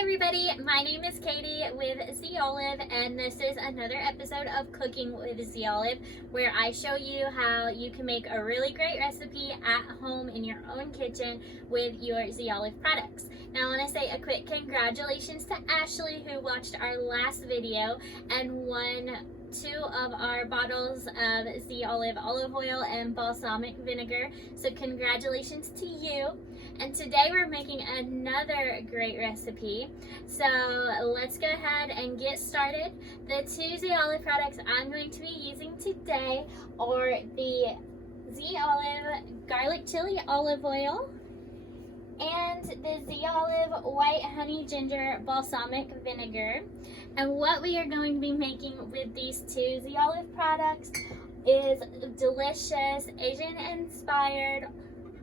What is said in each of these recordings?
Hi everybody, my name is Katie with Z Olive, and this is another episode of Cooking with Z Olive, where I show you how you can make a really great recipe at home in your own kitchen with your Z Olive products. Now I want to say a quick congratulations to Ashley, who watched our last video and won 2 of our bottles of Z Olive olive oil and balsamic vinegar. So congratulations to you. And today we're making another great recipe. So let's go ahead and get started. The 2 Z Olive products I'm going to be using today are the Z Olive garlic chili olive oil and the Z Olive white honey ginger balsamic vinegar. And what we are going to be making with these 2 Z Olive products is delicious Asian inspired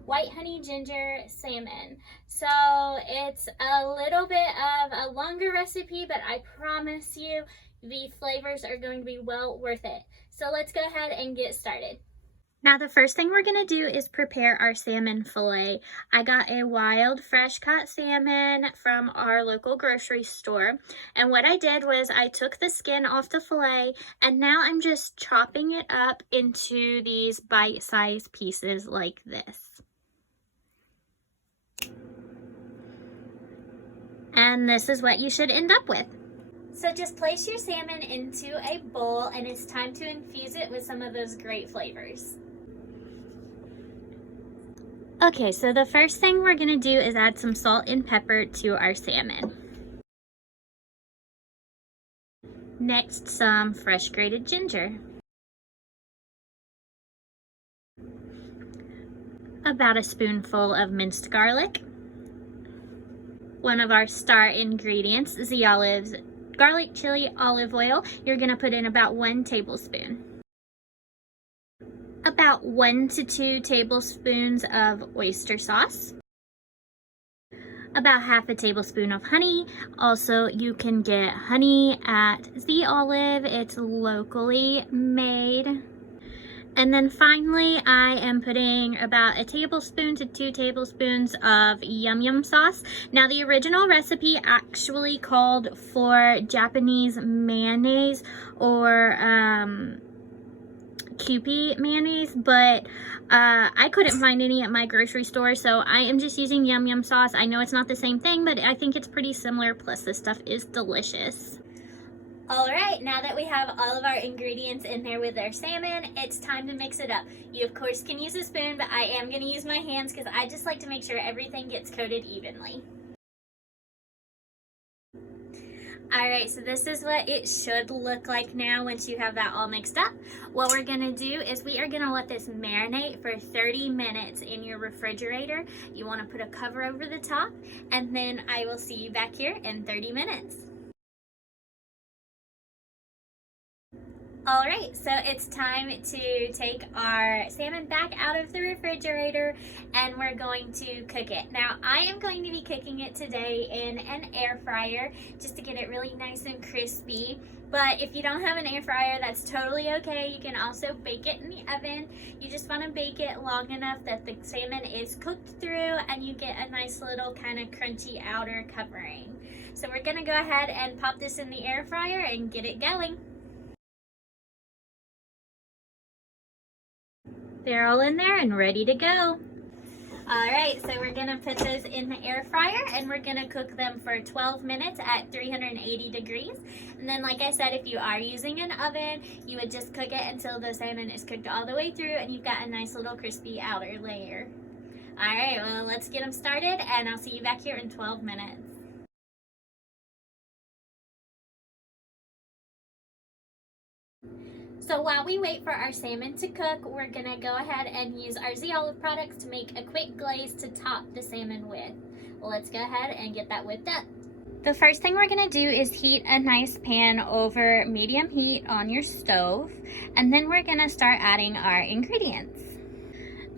white honey ginger salmon. So it's a little bit of a longer recipe, but I promise you the flavors are going to be well worth it. So let's go ahead and get started. Now the first thing we're going to do is prepare our salmon fillet. I got a wild fresh cut salmon from our local grocery store, and what I did was I took the skin off the fillet, and now I'm just chopping it up into these bite-sized pieces like this. And this is what you should end up with. So just place your salmon into a bowl, and it's time to infuse it with some of those great flavors. Okay, so the first thing we're gonna do is add some salt and pepper to our salmon. Next, some fresh grated ginger. About a spoonful of minced garlic. One of our star ingredients, Z Olive's garlic chili olive oil. You're gonna put in about 1 tablespoon. About 1 to 2 tablespoons of oyster sauce. About half a tablespoon of honey. Also, you can get honey at Z Olive. It's locally made. And then finally, I am putting about a tablespoon to 2 tablespoons of yum yum sauce. Now, the original recipe actually called for Japanese mayonnaise or Kewpie mayonnaise, but I couldn't find any at my grocery store, so I am just using yum yum sauce. I know it's not the same thing, but I think it's pretty similar, plus this stuff is delicious. Alright, now that we have all of our ingredients in there with our salmon, it's time to mix it up. You of course can use a spoon, but I am going to use my hands because I just like to make sure everything gets coated evenly. Alright, so this is what it should look like now once you have that all mixed up. What we're going to do is we are going to let this marinate for 30 minutes in your refrigerator. You want to put a cover over the top, and then I will see you back here in 30 minutes. Alright, so it's time to take our salmon back out of the refrigerator, and we're going to cook it. Now, I am going to be cooking it today in an air fryer just to get it really nice and crispy. But if you don't have an air fryer, that's totally okay. You can also bake it in the oven. You just want to bake it long enough that the salmon is cooked through and you get a nice little kind of crunchy outer covering. So we're going to go ahead and pop this in the air fryer and get it going. They're all in there and ready to go. Alright, so we're going to put those in the air fryer, and we're going to cook them for 12 minutes at 380 degrees. And then, like I said, if you are using an oven, you would just cook it until the salmon is cooked all the way through and you've got a nice little crispy outer layer. Alright, well, let's get them started, and I'll see you back here in 12 minutes. So while we wait for our salmon to cook, we're gonna go ahead and use our Z Olive products to make a quick glaze to top the salmon with. Well, let's go ahead and get that whipped up. The first thing we're gonna do is heat a nice pan over medium heat on your stove, and then we're gonna start adding our ingredients.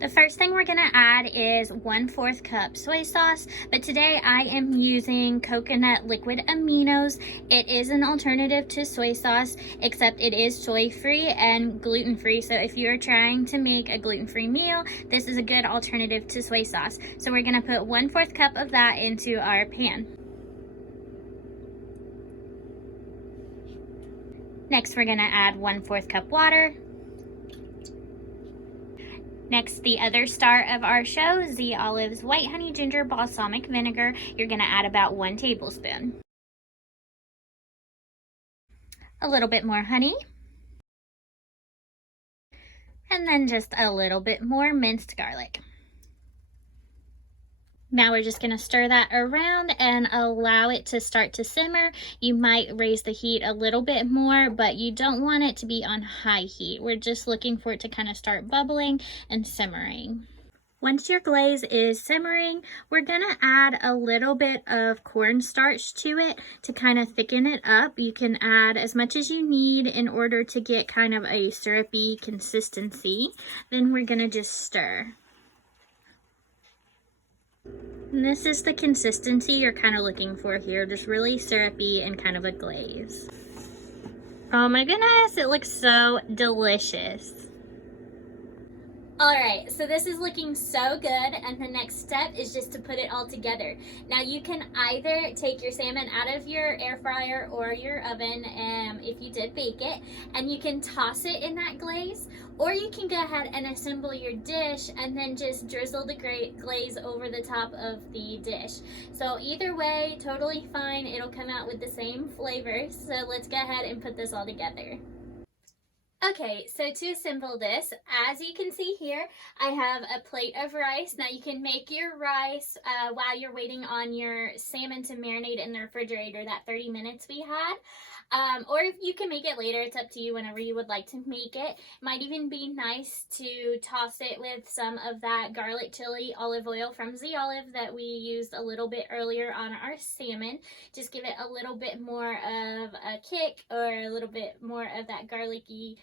The first thing we're gonna add is 1/4 cup soy sauce, but today I am using coconut liquid aminos. It is an alternative to soy sauce, except it is soy-free and gluten-free. So if you're trying to make a gluten-free meal, this is a good alternative to soy sauce. So we're gonna put 1/4 cup of that into our pan. Next, we're gonna add 1/4 cup water. Next, the other star of our show, Z Olive's White Honey Ginger Balsamic Vinegar. You're gonna add about 1 tablespoon. A little bit more honey. And then just a little bit more minced garlic. Now we're just gonna stir that around and allow it to start to simmer. You might raise the heat a little bit more, but you don't want it to be on high heat. We're just looking for it to kind of start bubbling and simmering. Once your glaze is simmering, we're gonna add a little bit of cornstarch to it to kind of thicken it up. You can add as much as you need in order to get kind of a syrupy consistency. Then we're gonna just stir. And this is the consistency you're kind of looking for here, just really syrupy and kind of a glaze. Oh my goodness, it looks so delicious. All right, so this is looking so good, and the next step is just to put it all together. Now you can either take your salmon out of your air fryer or your oven, if you did bake it, and you can toss it in that glaze, or you can go ahead and assemble your dish and then just drizzle the glaze over the top of the dish. So either way, totally fine. It'll come out with the same flavor. So let's go ahead and put this all together. Okay, so to assemble this, as you can see here, I have a plate of rice. Now you can make your rice while you're waiting on your salmon to marinate in the refrigerator, that 30 minutes we had. Or you can make it later. It's up to you whenever you would like to make it. Might even be nice to toss it with some of that garlic chili olive oil from Z Olive that we used a little bit earlier on our salmon. Just give it a little bit more of a kick, or a little bit more of that garlicky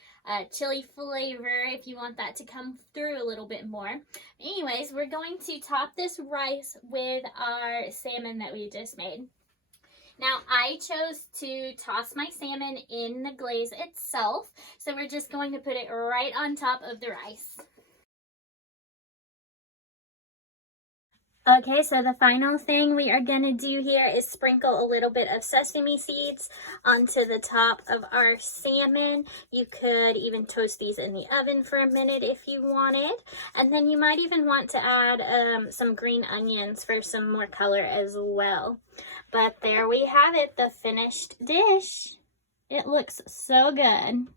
chili flavor if you want that to come through a little bit more. Anyways, we're going to top this rice with our salmon that we just made. Now, I chose to toss my salmon in the glaze itself, so we're just going to put it right on top of the rice. Okay, so the final thing we are going to do here is sprinkle a little bit of sesame seeds onto the top of our salmon. You could even toast these in the oven for a minute if you wanted. And then you might even want to add some green onions for some more color as well. But there we have it, the finished dish. It looks so good.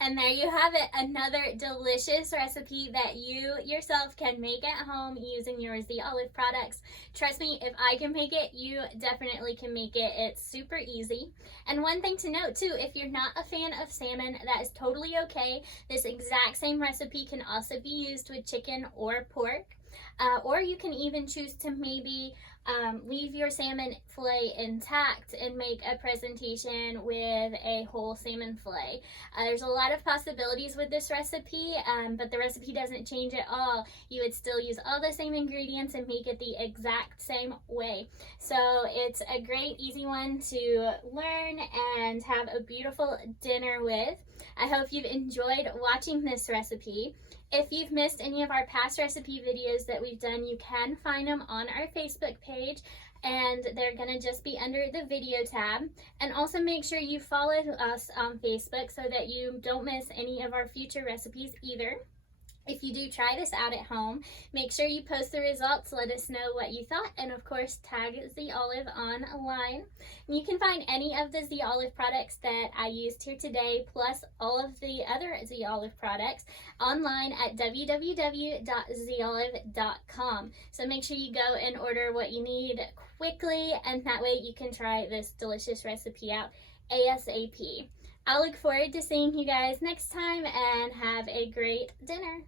And there you have it, another delicious recipe that you yourself can make at home using your Z Olive products. Trust me, if I can make it, you definitely can make it. It's super easy. And one thing to note too, if you're not a fan of salmon, that is totally okay. This exact same recipe can also be used with chicken or pork. Or you can even choose to maybe leave your salmon fillet intact and make a presentation with a whole salmon fillet. There's a lot of possibilities with this recipe, but the recipe doesn't change at all. You would still use all the same ingredients and make it the exact same way. So it's a great, easy one to learn and have a beautiful dinner with. I hope you've enjoyed watching this recipe. If you've missed any of our past recipe videos that we've done, you can find them on our Facebook page, and they're gonna just be under the video tab. And also make sure you follow us on Facebook so that you don't miss any of our future recipes either. If you do try this out at home, make sure you post the results, let us know what you thought, and of course tag Z Olive online. You can find any of the Z Olive products that I used here today, plus all of the other Z Olive products, online at www.zolive.com. So make sure you go and order what you need quickly, and that way you can try this delicious recipe out ASAP. I look forward to seeing you guys next time, and have a great dinner.